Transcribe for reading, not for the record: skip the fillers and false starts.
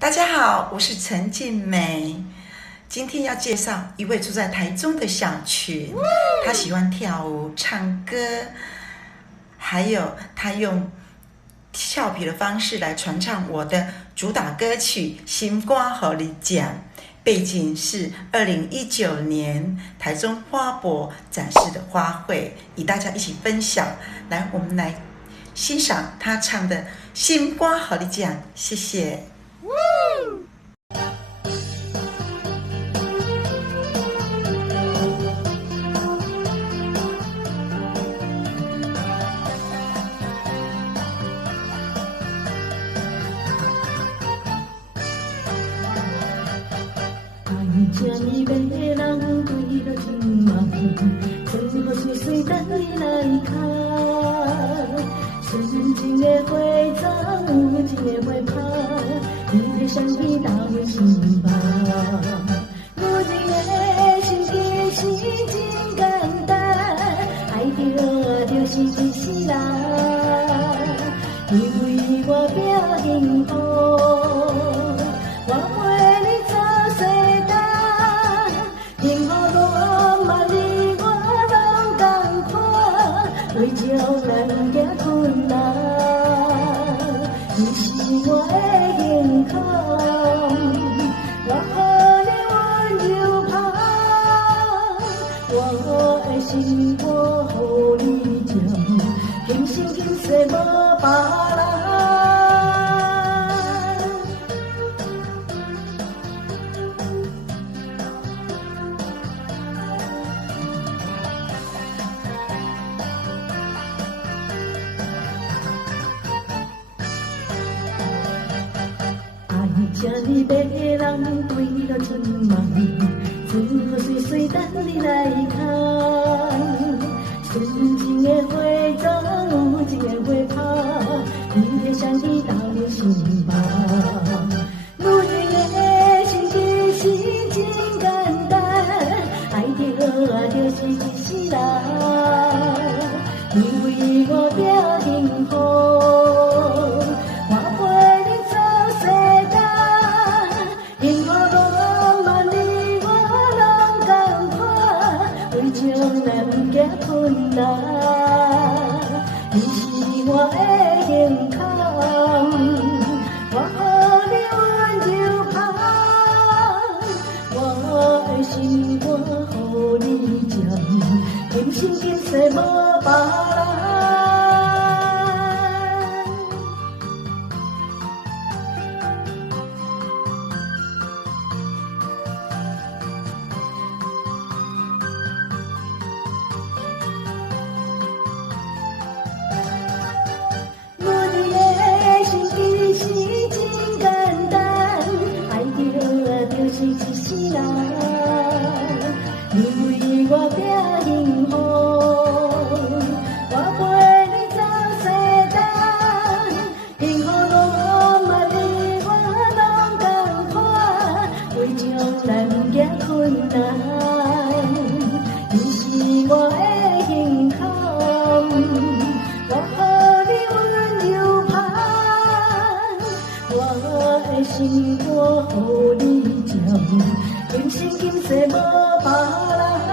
大家好，我是陈静美。今天要介绍一位住在台中的小群，他喜欢跳舞、唱歌，还有他用俏皮的方式来传唱我的主打歌曲《心肝予你食》。背景是2019年台中花博展示的花卉，与大家一起分享。来，我们来欣赏他唱的《心肝予你食》，谢谢。这呢要人归了真梦，春雨水水等你来看。纯情的花丛，有情的花瓣，你的香气打回心房。我的心其实真简单，爱着就是一世人，因为我拼幸福。为将咱行困难，你是我的幸福，我予你温柔旁，我的心肝予你食，今生今世无别人。这呢要人归了春梦，春雨水水等你来看。纯情的花丛，有情的花瓣，你的香气打入心房。女人的心其实真简单，爱着就是一世人，因为我拼幸福。困难，你是我的健康，我予你温柔旁，我的心肝予你食，今生今世无别人。就是一世人，因为我拼幸福，我陪你走世间，幸福路嘛你我拢同款，为将咱行困难，你是我的幸福，我予你温柔旁，我的心肝予你。今生今世无别人。